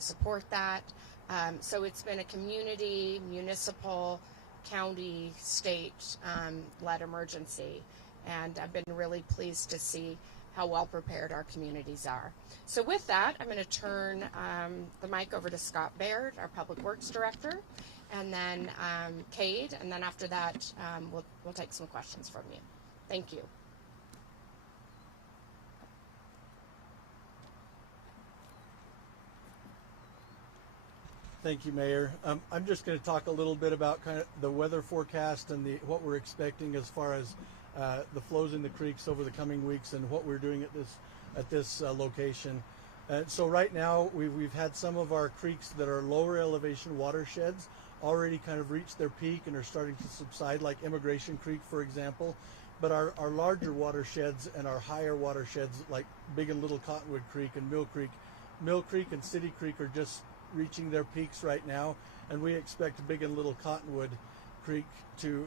support that. So it's been a community, municipal, county, state led emergency, and I've been really pleased to see how well prepared our communities are. So with that, I'm going to turn the mic over to Scott Baird, our Public Works Director, and then Cade, and then after that we'll take some questions from you. Thank you. Thank you, Mayor. I'm just going to talk a little bit about kind of the weather forecast and what we're expecting as far as the flows in the creeks over the coming weeks and what we're doing at this location. So right now we've had some of our creeks that are lower elevation watersheds already kind of reach their peak and are starting to subside, like Immigration Creek, for example. But our larger watersheds and our higher watersheds, like Big and Little Cottonwood Creek and Mill Creek and City Creek, are just reaching their peaks right now, and we expect Big and Little Cottonwood Creek to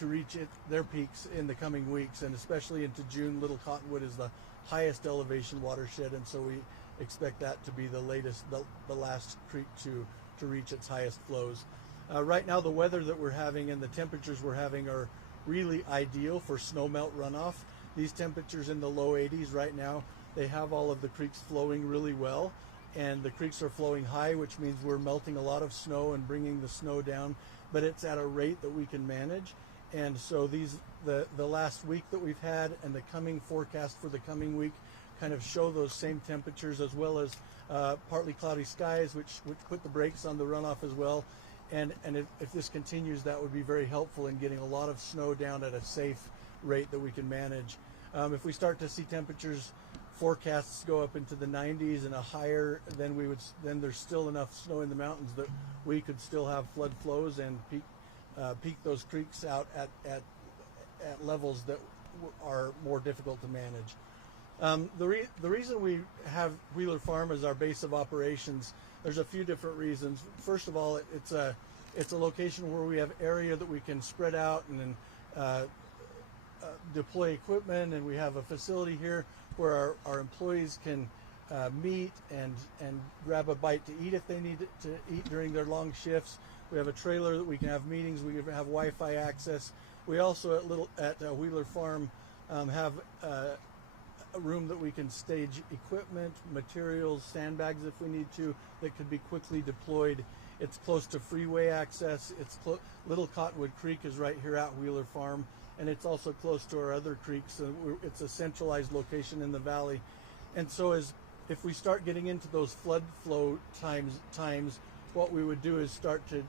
reach their peaks in the coming weeks, and especially into June. Little Cottonwood is the highest elevation watershed, and so we expect that to be the last creek to reach its highest flows. Right now, the weather that we're having and the temperatures we're having are really ideal for snowmelt runoff. These temperatures in the low 80s right now, they have all of the creeks flowing really well. And the creeks are flowing high, which means we're melting a lot of snow and bringing the snow down, but it's at a rate that we can manage. And so the last week that we've had and the coming forecast for the coming week kind of show those same temperatures, as well as partly cloudy skies, which put the brakes on the runoff as well. And if this continues, that would be very helpful in getting a lot of snow down at a safe rate that we can manage. If we start to see temperatures forecasts go up into the 90s and a higher, then there's still enough snow in the mountains that we could still have flood flows and peak those creeks out at levels that are more difficult to manage. The reason we have Wheeler Farm as our base of operations, there's a few different reasons. First of all, it's a location where we have area that we can spread out and then deploy equipment, and we have a facility here where our employees can meet and grab a bite to eat if they need to eat during their long shifts. We have a trailer that we can have meetings. We have Wi-Fi access. We also at Wheeler Farm have a room that we can stage equipment, materials, sandbags if we need to, that could be quickly deployed. It's close to freeway access. Little Cottonwood Creek is right here at Wheeler Farm, and it's also close to our other creeks. So it's a centralized location in the valley. And so if we start getting into those flood flow times, what we would do is start to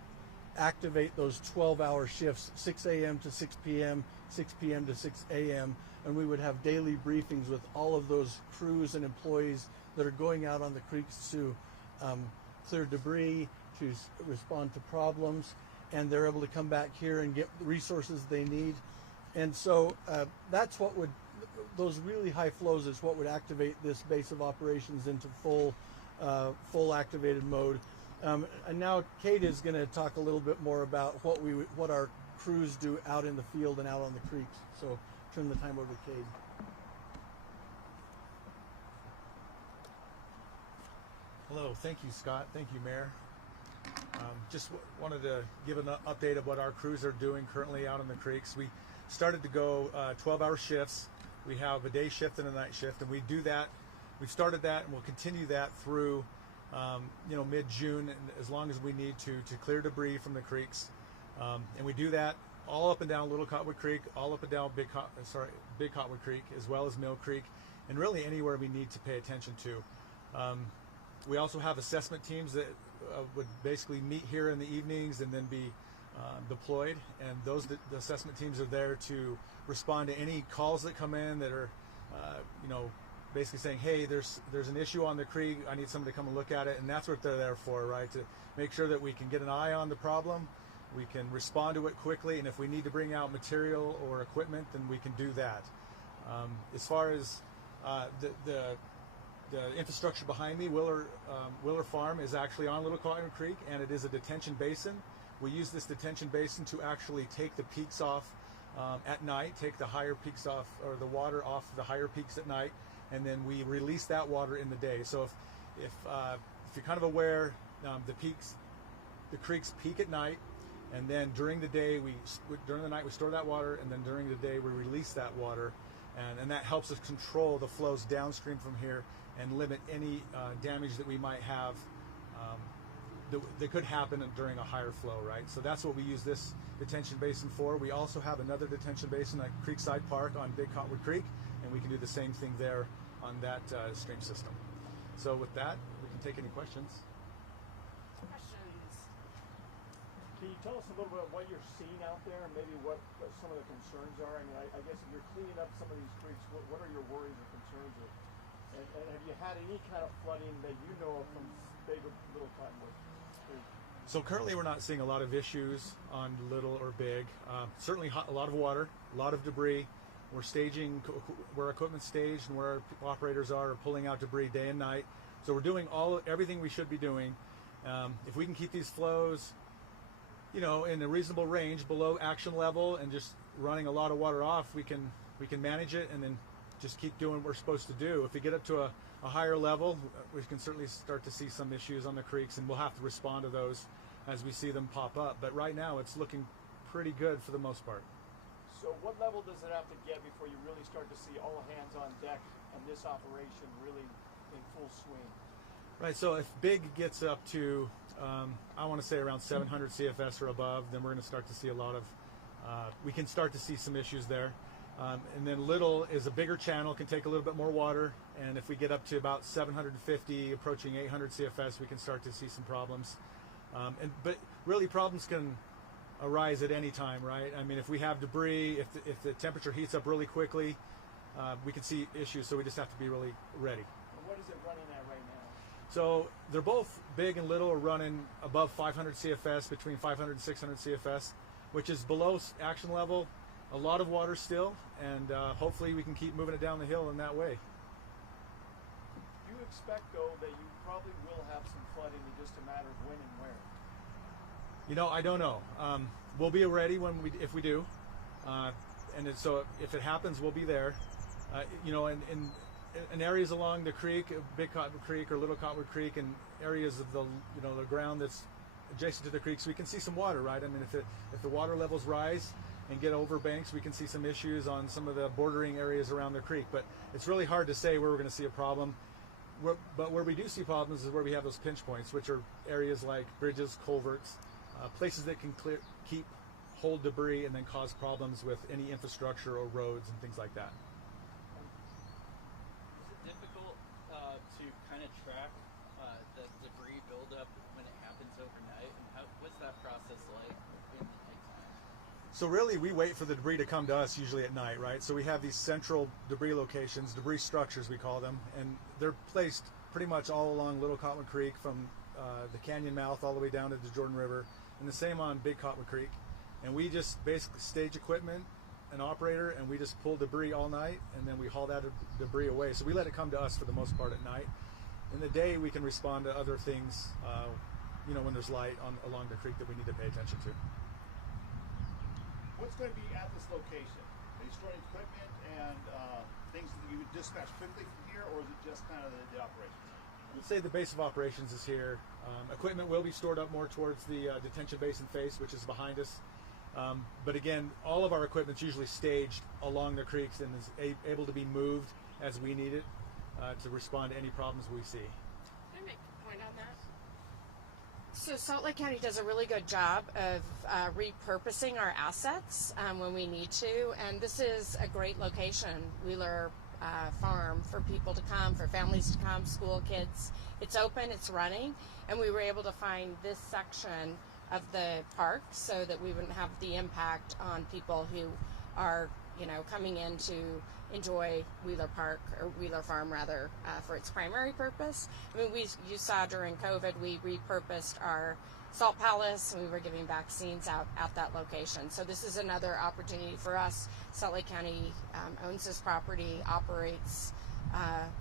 activate those 12-hour shifts, 6 a.m. to 6 p.m., 6 p.m. to 6 a.m., and we would have daily briefings with all of those crews and employees that are going out on the creeks to clear debris, to respond to problems, and they're able to come back here and get the resources they need. And so that's what those really high flows is what would activate this base of operations into full activated mode. And now Kate is going to talk a little bit more about what our crews do out in the field and out on the creeks. So turn the time over to Kate. Hello, thank you, Scott. Thank you, Mayor. Just wanted to give an update of what our crews are doing currently out on the creeks. We started to go 12-hour shifts. We have a day shift and a night shift, and we do that. We've started that, and we'll continue that through mid-June, as long as we need to clear debris from the creeks. And we do that all up and down Little Cottonwood Creek, all up and down Big Cottonwood Creek, as well as Mill Creek, and really anywhere we need to pay attention to. We also have assessment teams that would basically meet here in the evenings and then be deployed, and the assessment teams are there to respond to any calls that come in that are basically saying, hey, there's an issue on the creek, I need somebody to come and look at it. And that's what they're there for, right? To make sure that we can get an eye on the problem, we can respond to it quickly, and if we need to bring out material or equipment, then we can do that. As far as the infrastructure behind me, Wheeler Farm is actually on Little Cottonwood Creek, and it is a detention basin. We use this detention basin to actually take the peaks off at night, take the higher peaks off, or the water off the higher peaks at night, and then we release that water in the day. So if if you're kind of aware, the creeks peak at night, and then during the day during the night we store that water, and then during the day we release that water, and that helps us control the flows downstream from here and limit any damage that we might have that could happen during a higher flow, right? So that's what we use this detention basin for. We also have another detention basin at Creekside Park on Big Cottonwood Creek, and we can do the same thing there on that stream system. So with that, we can take any questions. Can you tell us a little bit about what you're seeing out there and maybe what some of the concerns are? I mean, I guess if you're cleaning up some of these creeks, what are your worries or concerns? And have you had any kind of flooding that you know of from Big or Little Cottonwood Creek? So currently we're not seeing a lot of issues on Little or Big. Certainly a lot of water, a lot of debris. We're staging where equipment's staged and where our operators are pulling out debris day and night. So we're doing everything we should be doing. If we can keep these flows, you know, in a reasonable range below action level and just running a lot of water off, we can manage it and then just keep doing what we're supposed to do. If we get up to a higher level, we can certainly start to see some issues on the creeks, and we'll have to respond to those as we see them pop up. But right now it's looking pretty good for the most part. So what level does it have to get before you really start to see all hands on deck and this operation really in full swing? Right, so if Big gets up to, I want to say around 700 CFS or above, then we're going to start to see a lot of, we can start to see some issues there. And then Little is a bigger channel, can take a little bit more water, and if we get up to about 750, approaching 800 CFS, we can start to see some problems. But really problems can arise at any time, right? I mean, if we have debris, if the temperature heats up really quickly, we can see issues, so we just have to be really ready. And what is it running at right now? So they're both Big and Little are running above 500 CFS, between 500 and 600 CFS, which is below action level. A lot of water still, and hopefully we can keep moving it down the hill in that way. Do you expect, though, that you probably will have some flooding in just a matter of when and where? You know, I don't know. We'll be ready if we do, so if it happens, we'll be there. You know, in areas along the creek, Big Cottonwood Creek or Little Cottonwood Creek, and areas of the the ground that's adjacent to the creeks, we can see some water, right? I mean, if the water levels rise and get over banks, we can see some issues on some of the bordering areas around the creek. But it's really hard to say where we're going to see a problem. But where we do see problems is where we have those pinch points, which are areas like bridges, culverts, places that can hold debris and then cause problems with any infrastructure or roads and things like that. Is it difficult to kind of track the debris buildup when it happens overnight, and what's that process like in the nighttime? So really, we wait for the debris to come to us usually at night, right? So we have these central debris locations, debris structures we call them, and they're placed pretty much all along Little Cottonwood Creek from the canyon mouth all the way down to the Jordan River, and the same on Big Cottonwood Creek. And we just basically stage equipment, an operator, and we just pull debris all night, and then we haul that debris away. So we let it come to us for the most part at night. In the day, we can respond to other things, when there's light along the creek that we need to pay attention to. What's going to be at this location? Are you storing equipment and things that you would dispatch quickly from here, or is it just kind of the operations? I would say the base of operations is here. Equipment will be stored up more towards the detention basin face, which is behind us. But again, all of our equipment's usually staged along the creeks and is able to be moved as we need it to respond to any problems we see. Can I make a point on that? So Salt Lake County does a really good job of repurposing our assets when we need to, and this is a great location, Wheeler Farm, for people to come, for families to come, school kids. It's open, it's running, and we were able to find this section of the park so that we wouldn't have the impact on people who are, coming in to enjoy Wheeler Park, or Wheeler Farm rather, for its primary purpose. I mean, you saw during COVID, we repurposed our Salt Palace, and we were giving vaccines out at that location. So this is another opportunity for us. Salt Lake County owns this property, operates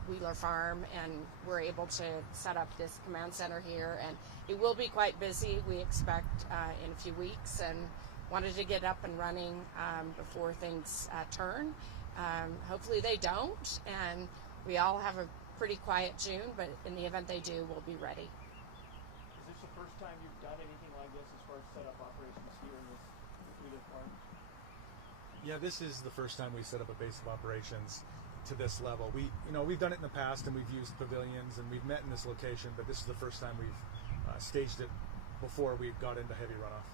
Wheeler Farm, and we're able to set up this command center here, and it will be quite busy, we expect, in a few weeks, and wanted to get up and running before things turn. Hopefully they don't, and we all have a pretty quiet June, but in the event they do, we'll be ready. first time you've done anything like this as far as set up operations here in this Edith Park? Yeah, this is the first time we set up a base of operations to this level. We've done it in the past, and we've used pavilions, and we've met in this location, but this is the first time we've staged it before we got into heavy runoff.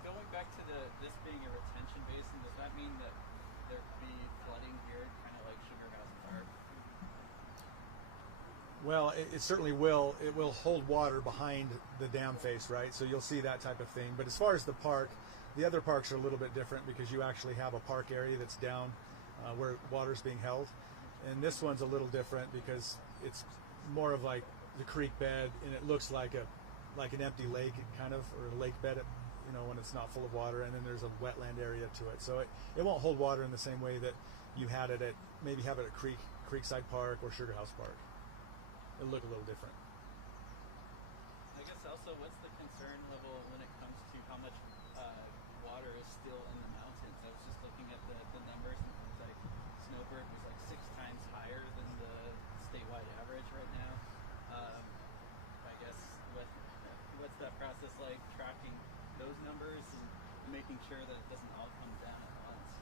Going back to this being a retention basin, does that mean that there could be flooding here, kind of like Sugar House Park? Well, it certainly will. It will hold water behind the dam face, right? So you'll see that type of thing. But as far as the park, the other parks are a little bit different because you actually have a park area that's down where water's being held. And this one's a little different because it's more of like the creek bed, and it looks like an empty lake kind of, or a lake bed, when it's not full of water, and then there's a wetland area to it. So it won't hold water in the same way that you had it at, maybe have it at Creekside Park or Sugar House Park. It'll look a little different. I guess also, what's the concern level when it comes to how much water is still in the mountains? I was just looking at the numbers, and it looks like Snowbird was like 6 times higher than the statewide average right now. I guess what's that process like, tracking those numbers and making sure that it doesn't all come down at once?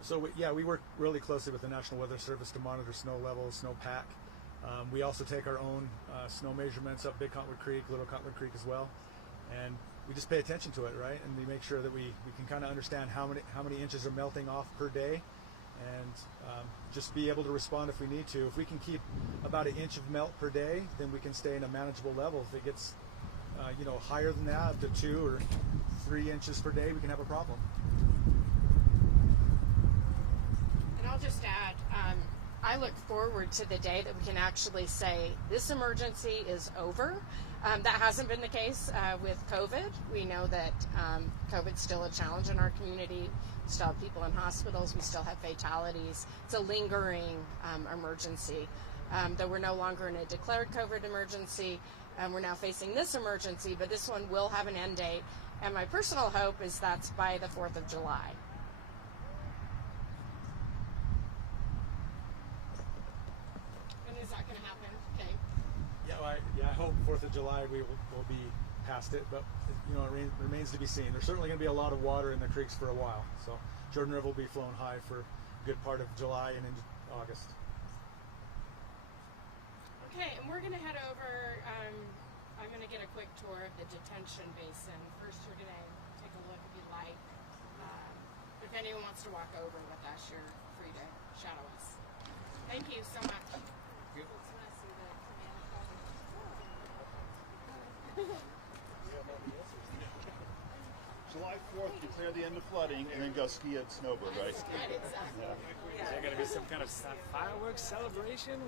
So we work really closely with the National Weather Service to monitor snow levels, snowpack. We also take our own snow measurements up Big Cottonwood Creek, Little Cottonwood Creek as well, and we just pay attention to it, right? And we make sure that we can kind of understand how many inches are melting off per day, and just be able to respond if we need to. If we can keep about 1 inch of melt per day, then we can stay in a manageable level. If it gets higher than that, up to 2 or 3 inches per day, we can have a problem. And I'll just add, I look forward to the day that we can actually say this emergency is over. That hasn't been the case with COVID. We know that COVID's still a challenge in our community. We still have people in hospitals. We still have fatalities. It's a lingering emergency. Though we're no longer in a declared COVID emergency, we're now facing this emergency, but this one will have an end date. And my personal hope is that's by the 4th of July. Is that going to happen? Okay. I hope 4th of July we'll be past it, but it remains to be seen. There's certainly going to be a lot of water in the creeks for a while, so Jordan River will be flowing high for a good part of July and into August. Okay, and we're going to head over. I'm going to get a quick tour of the detention basin. First, you're going to take a look if you'd like. If anyone wants to walk over with us, you're free to shadow us. Thank you so much. July 4th, declare the end of flooding, and then go ski at Snowbird, right? Exactly. Is there going to be some kind of fireworks celebration?